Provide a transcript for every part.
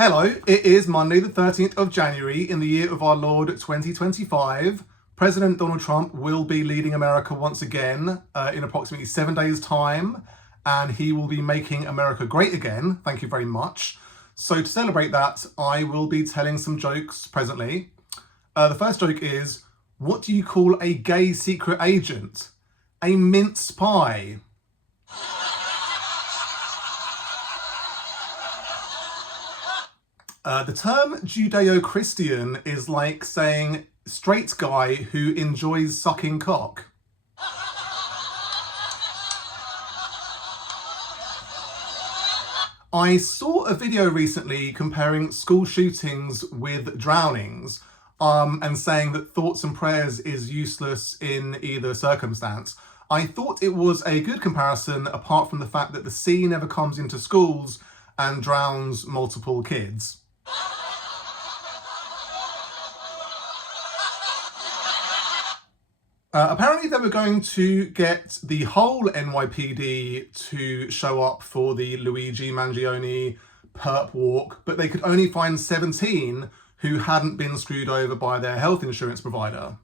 Hello, it is Monday the 13th of January in the year of our Lord 2025. President Donald Trump will be leading America once again in approximately 7 days' time, and he will be making America great again. Thank you very much. So to celebrate that, I will be telling some jokes presently. The first joke is, what do you call a gay secret agent? A mince pie. The term Judeo-Christian is like saying straight guy who enjoys sucking cock. I saw a video recently comparing school shootings with drownings, and saying that thoughts and prayers is useless in either circumstance. I thought it was a good comparison apart from the fact that the sea never comes into schools and drowns multiple kids. Apparently they were going to get the whole NYPD to show up for the Luigi Mangione perp walk, but they could only find 17 who hadn't been screwed over by their health insurance provider.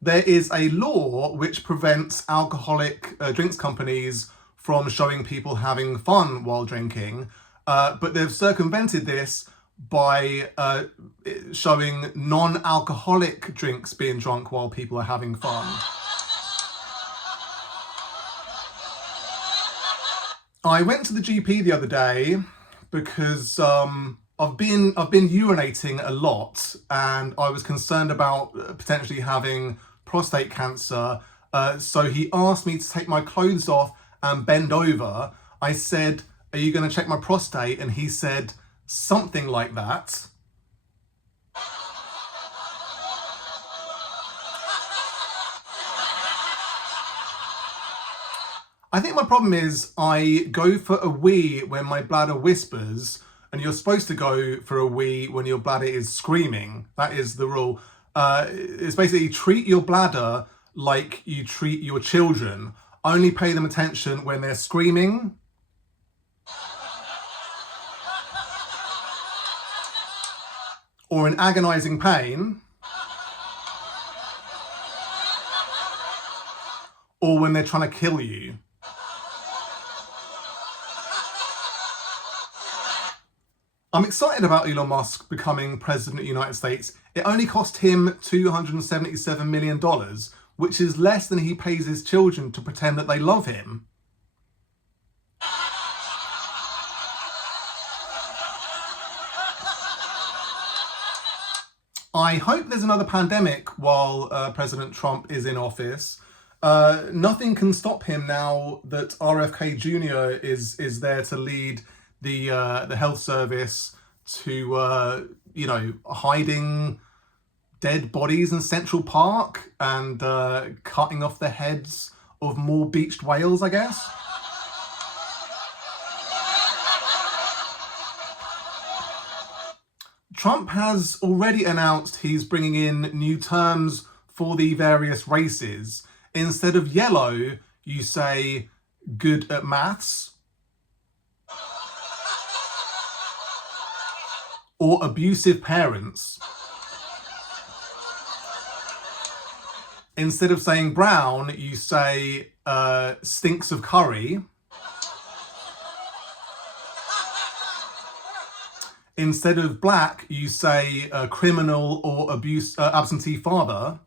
There is a law which prevents alcoholic drinks companies from showing people having fun while drinking, but they've circumvented this by showing non-alcoholic drinks being drunk while people are having fun. I went to the GP the other day because I've been urinating a lot, and I was concerned about potentially having prostate cancer. So he asked me to take my clothes off and bend over. I said, "Are you going to check my prostate?" And he said something like that. I think my problem is I go for a wee when my bladder whispers, and you're supposed to go for a wee when your bladder is screaming. That is the rule. It's basically treat your bladder like you treat your children. Only pay them attention when they're screaming. Or in agonizing pain. Or when they're trying to kill you. I'm excited about Elon Musk becoming president of the United States. It only cost him $277 million, which is less than he pays his children to pretend that they love him. I hope there's another pandemic while President Trump is in office. Nothing can stop him now that RFK Jr. is there to lead the health service to hiding dead bodies in Central Park and cutting off the heads of more beached whales, I guess. Trump has already announced he's bringing in new terms for the various races. Instead of yellow, you say good at maths, or abusive parents. Instead of saying brown, you say stinks of curry. Instead of black, you say criminal or absentee father.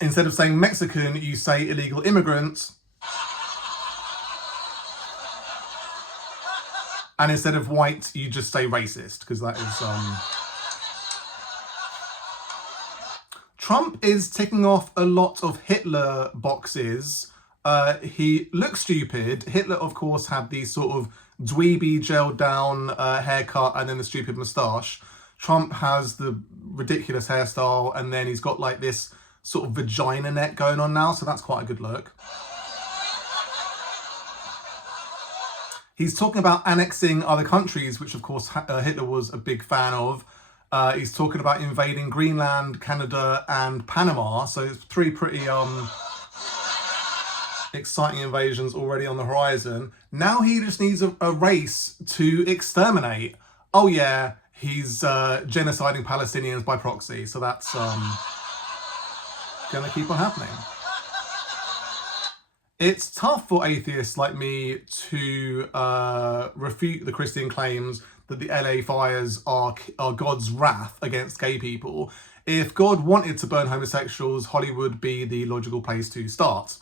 Instead of saying Mexican, you say illegal immigrant. And instead of white, you just say racist, because that is... Trump is ticking off a lot of Hitler boxes. He looks stupid. Hitler, of course, had the sort of dweeby, gelled down haircut and then the stupid moustache. Trump has the ridiculous hairstyle, and then he's got like this sort of vagina neck going on now, so that's quite a good look. He's talking about annexing other countries, which of course Hitler was a big fan of. He's talking about invading Greenland, Canada, and Panama. So it's three pretty exciting invasions already on the horizon. Now he just needs a race to exterminate. Oh yeah, he's genociding Palestinians by proxy. So that's gonna keep on happening. It's tough for atheists like me to refute the Christian claims that the LA fires are God's wrath against gay people. If God wanted to burn homosexuals, Hollywood would be the logical place to start.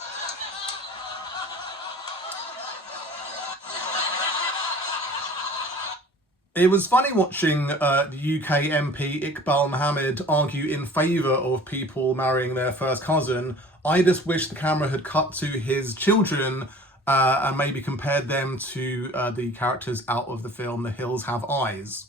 It was funny watching the UK MP Iqbal Mohammed argue in favour of people marrying their first cousin. I just wish the camera had cut to his children and maybe compared them to the characters out of the film The Hills Have Eyes.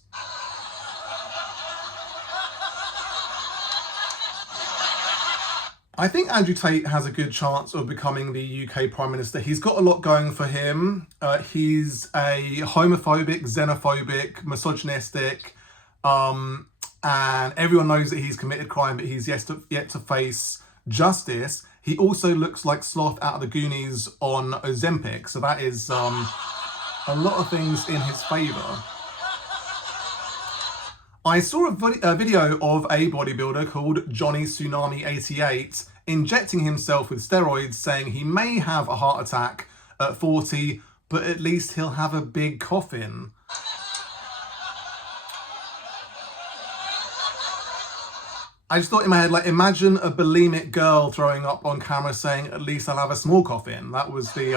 I think Andrew Tate has a good chance of becoming the UK Prime Minister. He's got a lot going for him. He's a homophobic, xenophobic, misogynistic, and everyone knows that he's committed crime, but he's yet to face justice. He also looks like Sloth out of the Goonies on Ozempic, so that is a lot of things in his favour. I saw a video of a bodybuilder called Johnny Tsunami 88 injecting himself with steroids, saying he may have a heart attack at 40, but at least he'll have a big coffin. I just thought in my head, like, imagine a bulimic girl throwing up on camera saying, at least I'll have a small coffin. That was the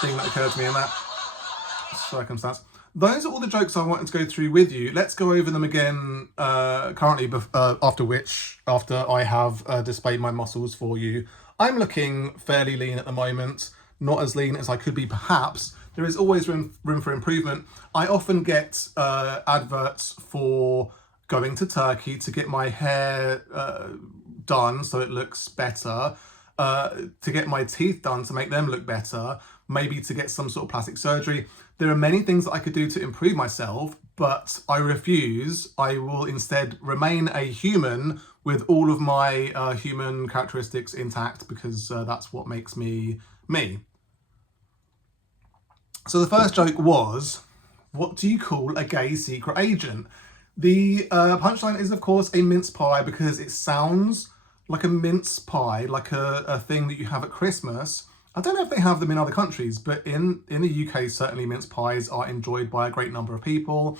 thing that occurred to me in that circumstance. Those are all the jokes I wanted to go through with you. Let's go over them again currently, after I have displayed my muscles for you. I'm looking fairly lean at the moment, not as lean as I could be perhaps. There is always room for improvement. I often get adverts for going to Turkey to get my hair done so it looks better, to get my teeth done to make them look better, maybe to get some sort of plastic surgery. There are many things that I could do to improve myself, but I refuse. I will instead remain a human with all of my human characteristics intact, because that's what makes me me. So the first joke was, what do you call a gay secret agent? The punchline is, of course, a mince pie, because it sounds like a mince pie, like a thing that you have at Christmas. I don't know if they have them in other countries, but in the UK, certainly mince pies are enjoyed by a great number of people,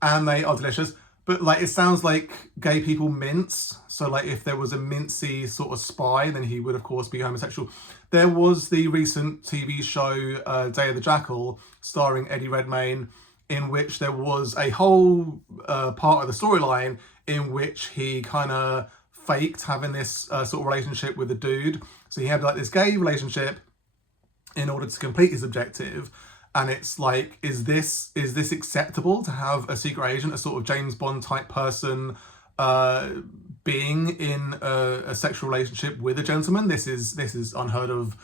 and they are delicious. But like, it sounds like gay people mince. So like, if there was a mincy sort of spy, then he would of course be homosexual. There was the recent TV show Day of the Jackal, starring Eddie Redmayne, in which there was a whole part of the storyline in which he kind of faked having this sort of relationship with a dude. So he had like this gay relationship in order to complete his objective. And it's like, is this acceptable to have a secret agent, a sort of James Bond type person, being in a sexual relationship with a gentleman? This is unheard of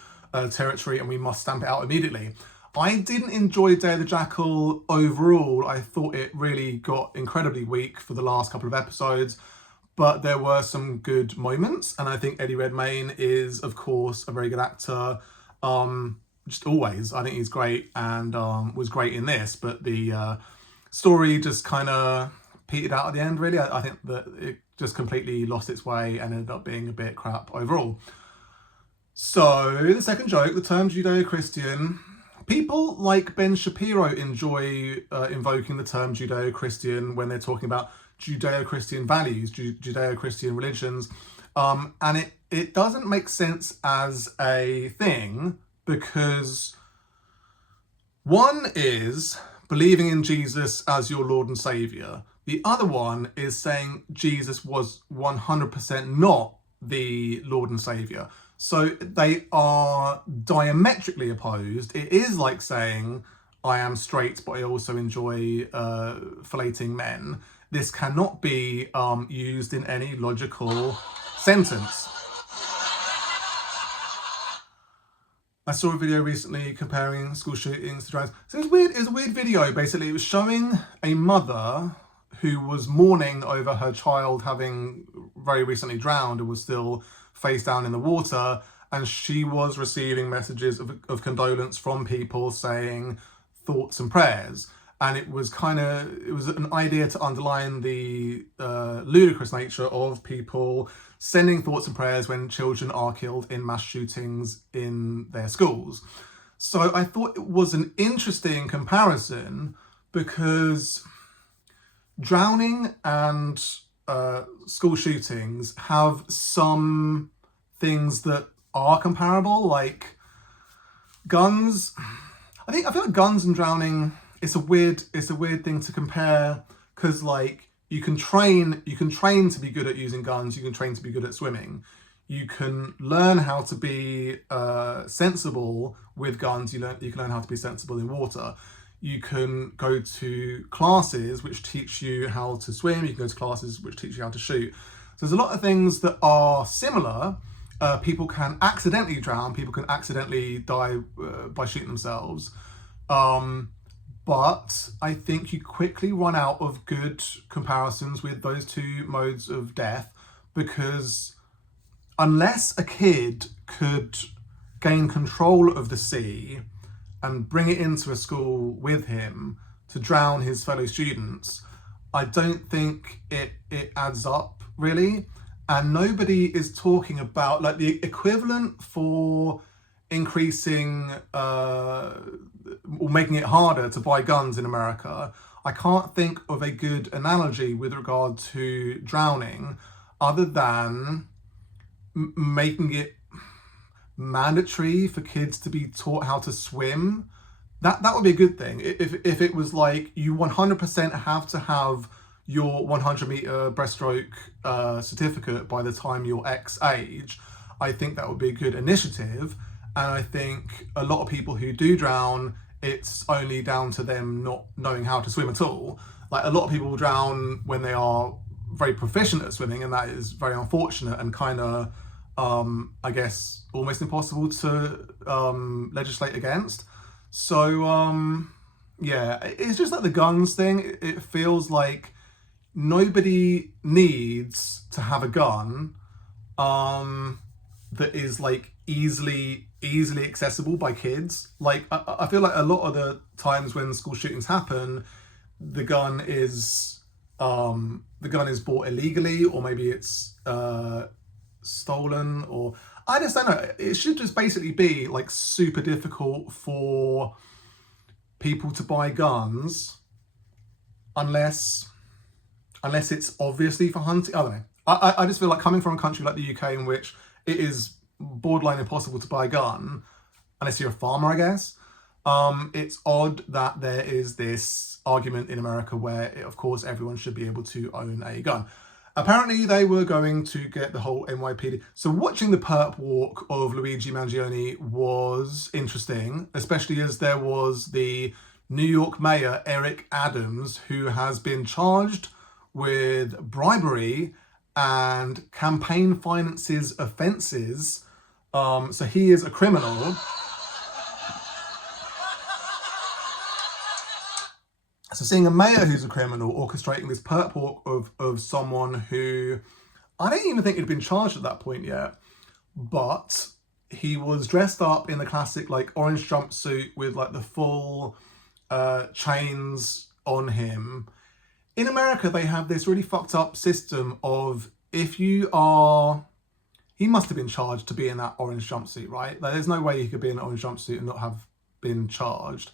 territory, and we must stamp it out immediately. I didn't enjoy Day of the Jackal overall. I thought it really got incredibly weak for the last couple of episodes, but there were some good moments, and I think Eddie Redmayne is, of course, a very good actor. Just always, I think he's great, and was great in this, but the story just kind of petered out at the end, really. I think that it just completely lost its way and ended up being a bit crap overall. So, the second joke, the term Judeo-Christian. People like Ben Shapiro enjoy invoking the term Judeo-Christian when they're talking about Judeo-Christian values, Judeo-Christian religions, and it doesn't make sense as a thing, because one is believing in Jesus as your Lord and Saviour. The other one is saying Jesus was 100% not the Lord and Saviour. So they are diametrically opposed. It is like saying, I am straight, but I also enjoy filleting men. This cannot be used in any logical sentence. I saw a video recently comparing school shootings to drones. So it was weird. It was a weird video. Basically, it was showing a mother who was mourning over her child having very recently drowned and was still face down in the water. And she was receiving messages of condolence from people saying thoughts and prayers. And it was an idea to underline the ludicrous nature of people sending thoughts and prayers when children are killed in mass shootings in their schools. So I thought it was an interesting comparison because drowning and school shootings have some things that are comparable, like guns. I feel like guns and drowning, it's a weird thing to compare, because like you can train to be good at using guns, you can train to be good at swimming, you can learn how to be sensible with guns, you can learn how to be sensible in water. You can go to classes which teach you how to swim, you can go to classes which teach you how to shoot. So there's a lot of things that are similar. People can accidentally drown, people can accidentally die by shooting themselves. But I think you quickly run out of good comparisons with those two modes of death, because unless a kid could gain control of the sea and bring it into a school with him to drown his fellow students, I don't think it adds up really. And nobody is talking about like the equivalent for increasing or making it harder to buy guns in America. I can't think of a good analogy with regard to drowning other than making it mandatory for kids to be taught how to swim. That would be a good thing. If it was like you 100% have to have your 100-meter breaststroke certificate by the time you're X age, I think that would be a good initiative. And I think a lot of people who do drown, it's only down to them not knowing how to swim at all. Like a lot of people drown when they are very proficient at swimming, and that is very unfortunate and kind of, I guess, almost impossible to legislate against. So, yeah, it's just like the guns thing. It feels like nobody needs to have a gun that is like easily accessible by kids. Like I feel like a lot of the times when school shootings happen, the gun is bought illegally, or maybe it's stolen, or I just don't know. It should just basically be like super difficult for people to buy guns unless it's obviously for hunting. I don't know. I just feel like coming from a country like the UK in which it is borderline impossible to buy a gun, unless you're a farmer, I guess. It's odd that there is this argument in America where, of course, everyone should be able to own a gun. Apparently, they were going to get the whole NYPD. So watching the perp walk of Luigi Mangione was interesting, especially as there was the New York mayor, Eric Adams, who has been charged with bribery and campaign finances offences. So he is a criminal. So seeing a mayor who's a criminal orchestrating this perp walk of someone who I don't even think had been charged at that point yet, but he was dressed up in the classic like orange jumpsuit with like the full chains on him. In America, they have this really fucked up system of he must have been charged to be in that orange jumpsuit, right? Like, there's no way he could be in an orange jumpsuit and not have been charged.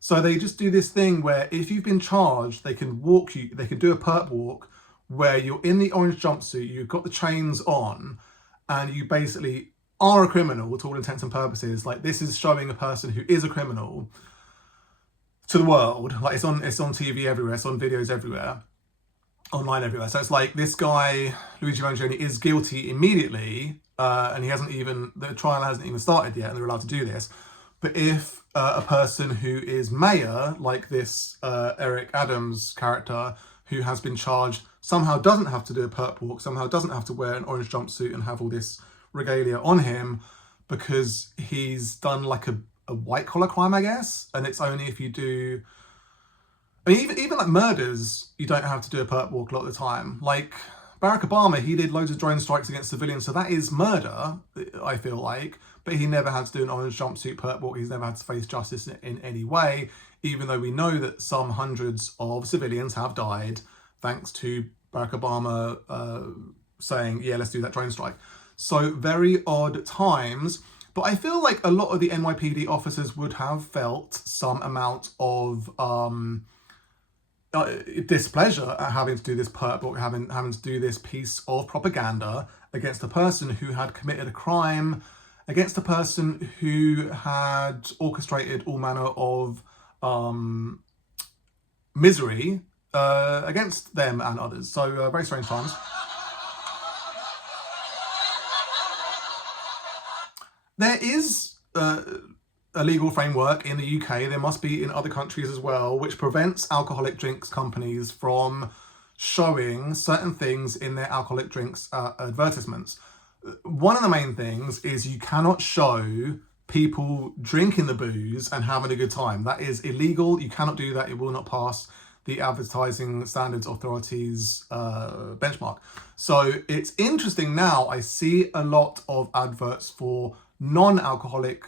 So they just do this thing where if you've been charged, they can do a perp walk where you're in the orange jumpsuit, you've got the chains on, and you basically are a criminal to all intents and purposes. Like, this is showing a person who is a criminal to the world. Like, it's on TV everywhere, it's on videos everywhere, online everywhere. So it's like this guy, Luigi Mangione, is guilty immediately, and the trial hasn't even started yet, and they're allowed to do this. But if a person who is mayor, like this Eric Adams character, who has been charged, somehow doesn't have to do a perp walk, somehow doesn't have to wear an orange jumpsuit and have all this regalia on him, because he's done like a white collar crime, I guess, and it's only if you do I mean, even like murders, you don't have to do a perp walk a lot of the time. Like Barack Obama, he did loads of drone strikes against civilians, so that is murder, I feel like. But he never had to do an orange jumpsuit perp walk. He's never had to face justice in any way, even though we know that some hundreds of civilians have died thanks to Barack Obama saying, yeah, let's do that drone strike. So very odd times. But I feel like a lot of the NYPD officers would have felt some amount of displeasure at having to do this perp walk, having to do this piece of propaganda against a person who had committed a crime, against a person who had orchestrated all manner of misery against them and others. So very strange times. There is a legal framework in the UK, there must be in other countries as well, which prevents alcoholic drinks companies from showing certain things in their alcoholic drinks advertisements. One of the main things is you cannot show people drinking the booze and having a good time. That is illegal. You cannot do that. It will not pass the Advertising Standards Authority's benchmark. So it's interesting now, I see a lot of adverts for non-alcoholic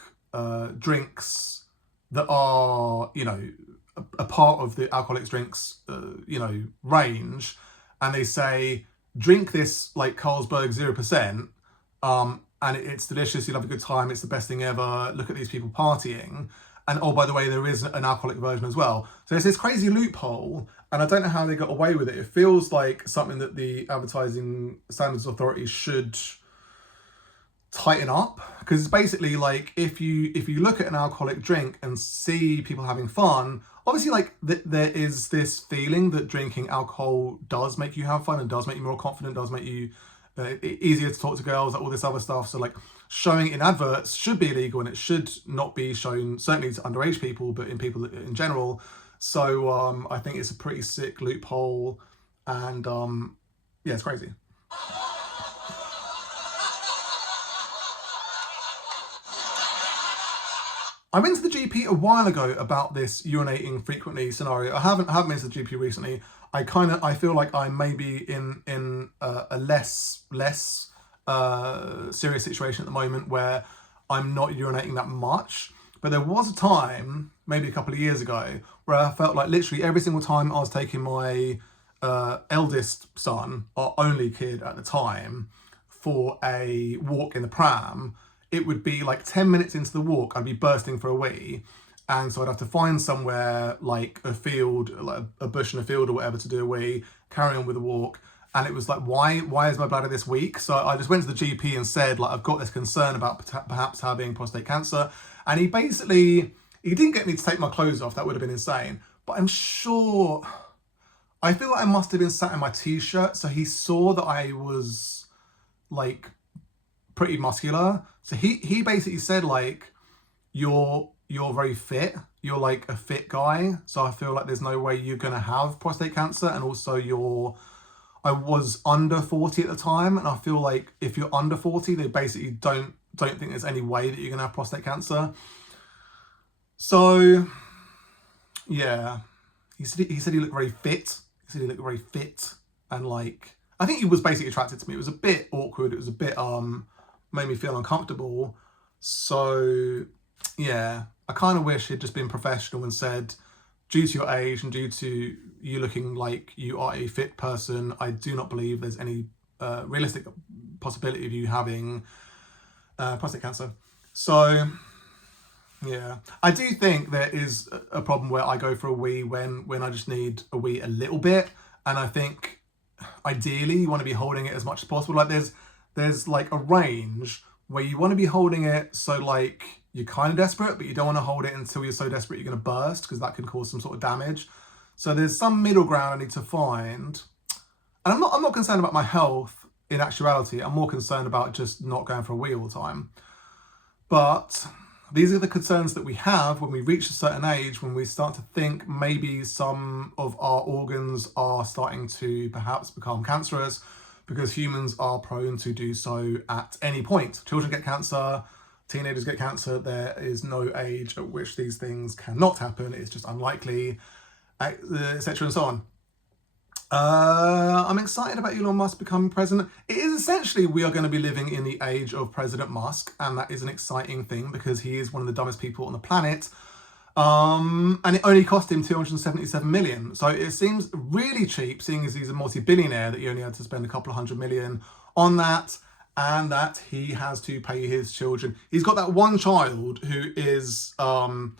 drinks that are, you know, a part of the alcoholic drinks, you know, range, and they say, drink this like Carlsberg 0%, and it's delicious, you'll have a good time, it's the best thing ever, look at these people partying. And oh, by the way, there is an alcoholic version as well. So it's this crazy loophole, and I don't know how they got away with it. It feels like something that the Advertising Standards Authority should tighten up, because it's basically like if you look at an alcoholic drink and see people having fun, obviously like there is this feeling that drinking alcohol does make you have fun and does make you more confident, does make you easier to talk to girls, like all this other stuff. So like showing it in adverts should be illegal, and it should not be shown certainly to underage people, but in people in general. So I think it's a pretty sick loophole, and yeah, it's crazy. I went to the GP a while ago about this urinating frequently scenario. I haven't been to the GP recently. I feel like I may be in a less serious situation at the moment where I'm not urinating that much. But there was a time, maybe a couple of years ago, where I felt like literally every single time I was taking my eldest son, our only kid at the time, for a walk in the pram, it would be like 10 minutes into the walk, I'd be bursting for a wee. And so I'd have to find somewhere like a field, like a bush in a field or whatever to do a wee, carry on with the walk. And it was like, why is my bladder this weak? So I just went to the GP and said, like, I've got this concern about perhaps having prostate cancer. And he didn't get me to take my clothes off. That would have been insane. But I'm sure, I feel like I must have been sat in my t-shirt. So he saw that I was like pretty muscular. So he basically said like, you're very fit, you're like a fit guy, so I feel like there's no way you're gonna have prostate cancer. And also I was under 40 at the time, and I feel like if you're under 40, they basically don't think there's any way that you're gonna have prostate cancer. So yeah, he said he looked very fit. He said he looked very fit, and like I think he was basically attracted to me. It was a bit awkward, it was a bit made me feel uncomfortable. So yeah, I kind of wish he'd just been professional and said, due to your age and due to you looking like you are a fit person, I do not believe there's any realistic possibility of you having prostate cancer. So yeah, I do think there is a problem where I go for a wee when I just need a wee a little bit, and I think ideally you want to be holding it as much as possible. Like there's like a range where you want to be holding it so like you're kind of desperate, but you don't want to hold it until you're so desperate you're going to burst, because that could cause some sort of damage. So there's some middle ground I need to find. And I'm not concerned about my health in actuality. I'm more concerned about just not going for a wee all the time. But these are the concerns that we have when we reach a certain age, when we start to think maybe some of our organs are starting to perhaps become cancerous, because humans are prone to do so at any point. Children get cancer, teenagers get cancer. There is no age at which these things cannot happen. It's just unlikely. etc. and so on. I'm excited about Elon Musk becoming president. It is essentially, we are going to be living in the age of President Musk, and that is an exciting thing because he is one of the dumbest people on the planet. And it only cost him 277 million. So it seems really cheap, seeing as he's a multi-billionaire, that he only had to spend a couple of $100 million on that, and that he has to pay his children. He's got that one child who is, I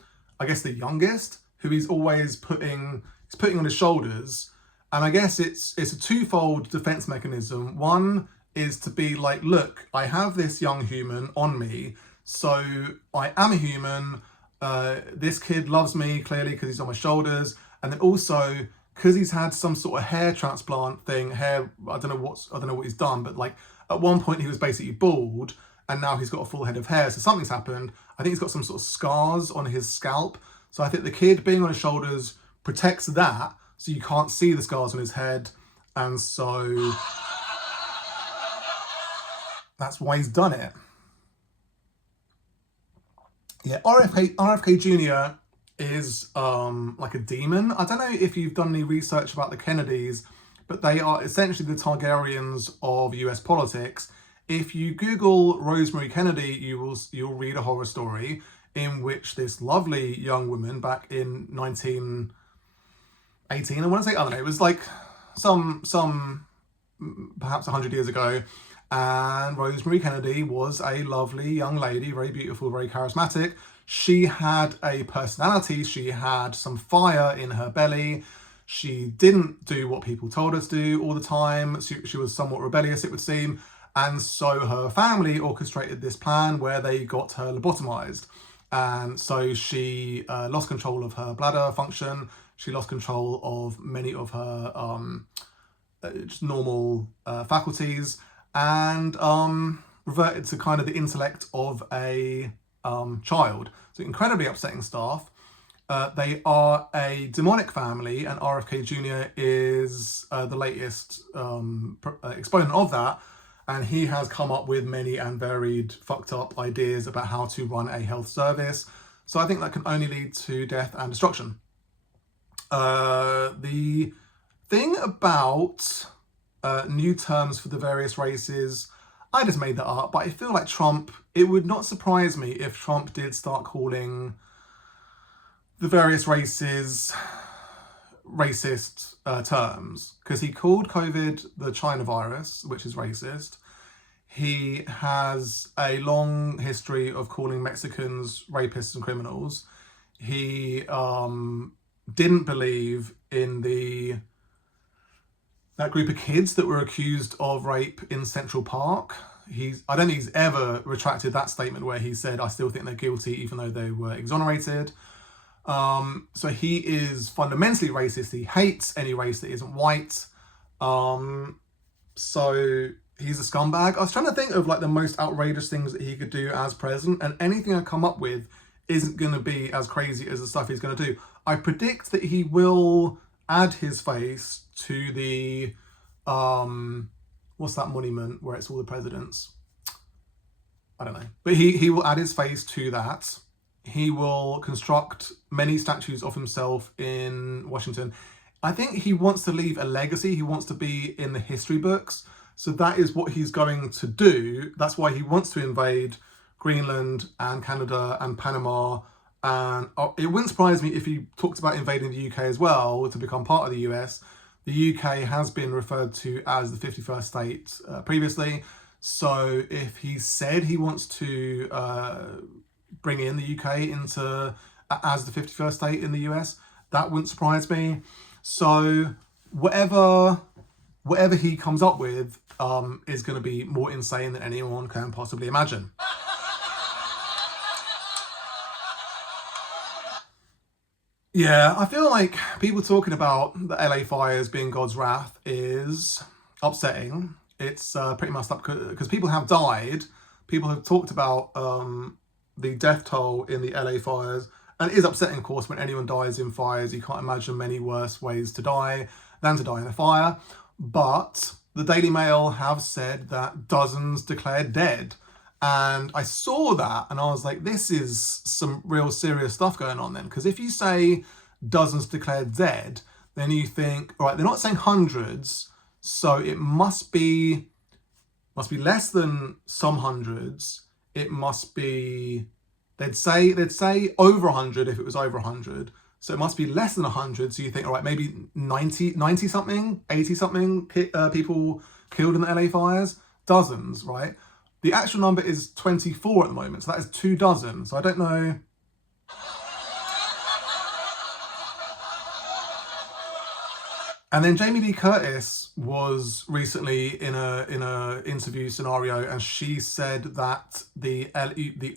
guess, the youngest, who he's always putting on his shoulders. And I guess it's a twofold defense mechanism. One is to be like, look, I have this young human on me, so I am a human. This kid loves me clearly because he's on my shoulders, and then also because he's had some sort of hair transplant thing. I don't know what he's done, but like at one point he was basically bald, and now he's got a full head of hair. So something's happened. I think he's got some sort of scars on his scalp. So I think the kid being on his shoulders protects that, so you can't see the scars on his head, and so that's why he's done it. Yeah, RFK Jr. is like a demon. I don't know if you've done any research about the Kennedys, but they are essentially the Targaryens of US politics. If you Google Rosemary Kennedy, you'll read a horror story in which this lovely young woman back in 1918, I want to say, I don't know, it was like some perhaps 100 years ago, and Rosemary Kennedy was a lovely young lady, very beautiful, very charismatic. She had a personality, she had some fire in her belly. She didn't do what people told her to do all the time. She was somewhat rebellious, it would seem. And so her family orchestrated this plan where they got her lobotomized. And so she lost control of her bladder function. She lost control of many of her just normal faculties, and reverted to kind of the intellect of a child. So incredibly upsetting stuff. They are a demonic family, and RFK Jr. is the latest exponent of that. And he has come up with many and varied fucked up ideas about how to run a health service. So I think that can only lead to death and destruction. The thing about new terms for the various races, I just made that up, but I feel like Trump, it would not surprise me if Trump did start calling the various races racist terms, because he called COVID the China virus, which is racist. He has a long history of calling Mexicans rapists and criminals. He didn't believe in that group of kids that were accused of rape in Central Park. I don't think he's ever retracted that statement where he said, I still think they're guilty even though they were exonerated. So he is fundamentally racist. He hates any race that isn't white. So he's a scumbag. I was trying to think of like the most outrageous things that he could do as president, and anything I come up with isn't going to be as crazy as the stuff he's going to do. I predict that he will add his face to the what's that monument where it's all the presidents? I don't know. But he will add his face to that. He will construct many statues of himself in Washington. I think he wants to leave a legacy. He wants to be in the history books. So that is what he's going to do. That's why he wants to invade Greenland and Canada and Panama. And it wouldn't surprise me if he talked about invading the UK as well to become part of the US. The UK has been referred to as the 51st state previously. So if he said he wants to bring in the UK into as the 51st state in the US, that wouldn't surprise me. So whatever he comes up with is going to be more insane than anyone can possibly imagine. Yeah, I feel like people talking about the LA fires being God's wrath is upsetting. It's pretty messed up because people have died. People have talked about the death toll in the LA fires. And it is upsetting, of course, when anyone dies in fires. You can't imagine many worse ways to die than to die in a fire. But the Daily Mail have said that dozens declared dead. And I saw that and I was like, this is some real serious stuff going on then. Because if you say dozens declared dead, then you think, all right, they're not saying hundreds, so it must be less than some hundreds. It must be, they'd say over 100 if it was over 100. So it must be less than 100. So you think, all right, maybe 90 something, 80 something people killed in the LA fires, dozens, right? The actual number is 24 at the moment. So that is 2 dozen. So I don't know. And then Jamie Lee Curtis was recently in a interview scenario, and she said that the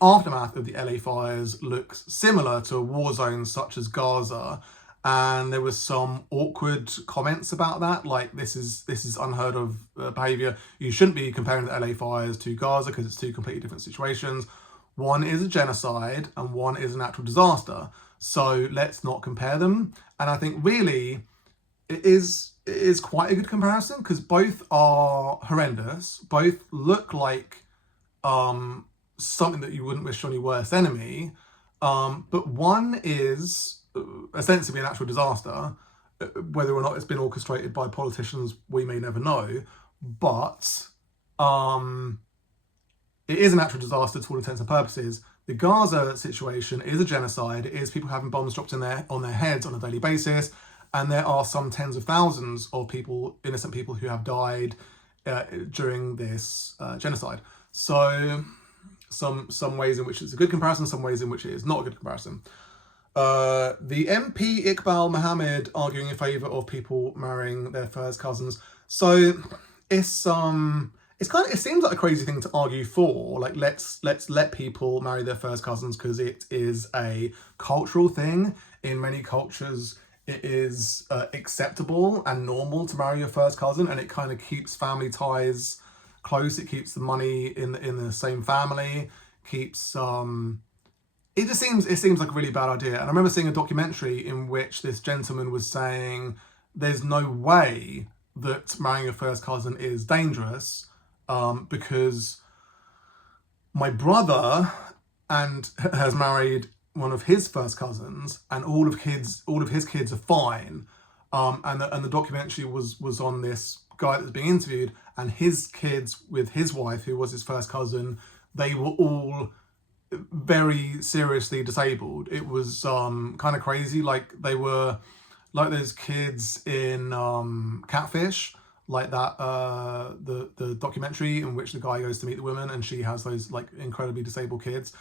aftermath of the LA fires looks similar to a war zone such as Gaza, and there was some awkward comments about that, like this is unheard of behavior. You shouldn't be comparing the LA fires to Gaza because it's 2 completely different situations. One is a genocide and one is a natural disaster. So let's not compare them. And I think really, it is quite a good comparison because both are horrendous. Both look like something that you wouldn't wish on your worst enemy. But one is ostensibly a natural disaster. Whether or not it's been orchestrated by politicians, we may never know. But it is a natural disaster to all intents and purposes. The Gaza situation is a genocide. It is people having bombs dropped on their heads on a daily basis. And there are some tens of thousands of people, innocent people, who have died during this genocide. So some ways in which it's a good comparison, some ways in which it is not a good comparison. The MP Iqbal Mohammed arguing in favour of people marrying their first cousins. So it seems like a crazy thing to argue for. Like let's let people marry their first cousins because it is a cultural thing. In many cultures, it is acceptable and normal to marry your first cousin, and it kind of keeps family ties close. It keeps the money in the same family. Keeps it seems like a really bad idea. And I remember seeing a documentary in which this gentleman was saying there's no way that marrying your first cousin is dangerous because my brother has married one of his first cousins, and all of his kids are fine. And the documentary was on this guy that was being interviewed, and his kids with his wife, who was his first cousin, they were all very seriously disabled. It was kind of crazy. Like they were like those kids in Catfish, like that the documentary in which the guy goes to meet the woman and she has those like incredibly disabled kids.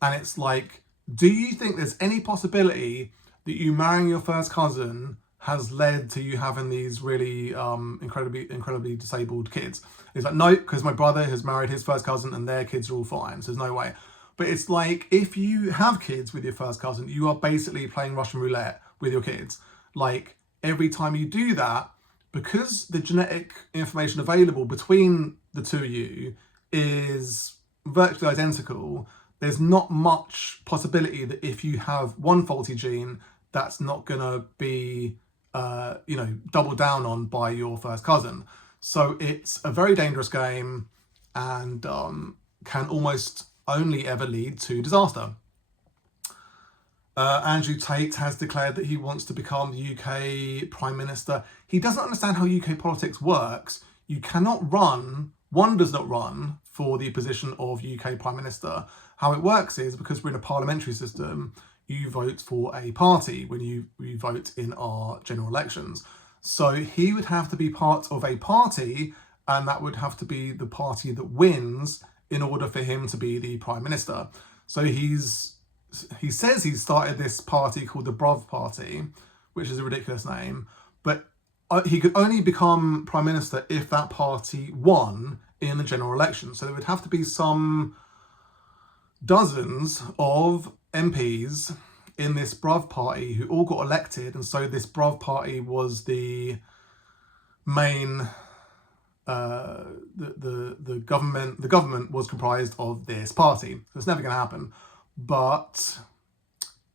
And it's like, do you think there's any possibility that you marrying your first cousin has led to you having these really incredibly disabled kids? It's like, no, because my brother has married his first cousin and their kids are all fine, so there's no way. But it's like, if you have kids with your first cousin, you are basically playing Russian roulette with your kids. Like, every time you do that, because the genetic information available between the two of you is virtually identical, there's not much possibility that if you have one faulty gene, that's not going to be, doubled down on by your first cousin. So it's a very dangerous game and can almost only ever lead to disaster. Andrew Tate has declared that he wants to become the UK Prime Minister. He doesn't understand how UK politics works. You cannot run, one does not run for the position of UK Prime Minister. How it works is, because we're in a parliamentary system, you vote for a party when you vote in our general elections. So he would have to be part of a party, and that would have to be the party that wins in order for him to be the Prime Minister. So he says he's started this party called the Bruv Party, which is a ridiculous name, but he could only become Prime Minister if that party won in the general election. So there would have to be some dozens of MPs in this Bruv Party who all got elected, and so this Bruv Party was the main the government was comprised of this party. So it's never going to happen. But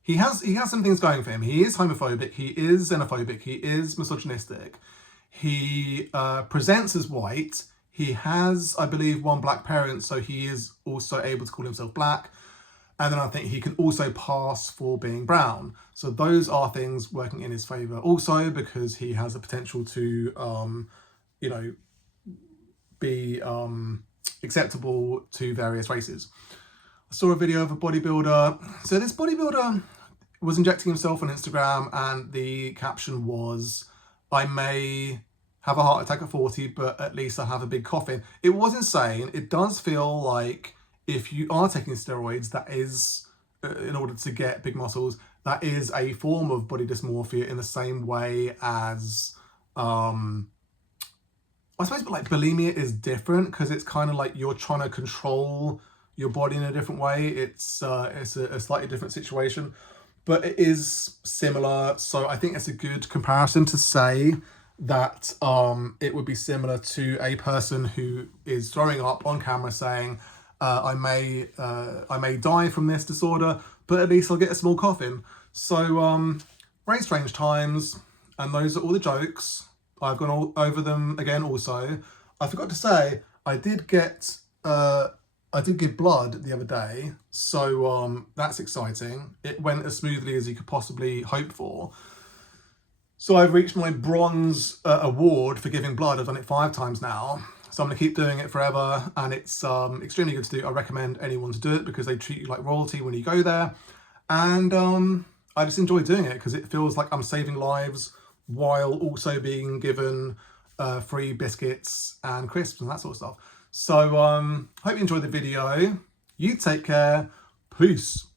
he has some things going for him. He is homophobic, he is xenophobic, he is misogynistic. He presents as white. He has, I believe, one black parent, so he is also able to call himself black. And then I think he can also pass for being brown. So those are things working in his favour. Also because he has the potential to, you know, be acceptable to various races. I saw a video of a bodybuilder. So this bodybuilder was injecting himself on Instagram, and the caption was, "I may have a heart attack at 40, but at least I have a big coffin." It was insane. It does feel like if you are taking steroids, that is, in order to get big muscles, that is a form of body dysmorphia in the same way as, I suppose, but like bulimia is different because it's kind of like you're trying to control your body in a different way. It's a slightly different situation, but it is similar. So I think it's a good comparison to say that it would be similar to a person who is throwing up on camera saying, I may die from this disorder, but at least I'll get a small coffin. So very strange times, and those are all the jokes. I've gone all over them again. Also, I forgot to say I did give blood the other day, so that's exciting. It went as smoothly as you could possibly hope for. So I've reached my bronze award for giving blood. I've done it 5 times now. So I'm going to keep doing it forever, and it's extremely good to do. I recommend anyone to do it because they treat you like royalty when you go there. And I just enjoy doing it because it feels like I'm saving lives while also being given free biscuits and crisps and that sort of stuff. So hope you enjoyed the video. You take care. Peace.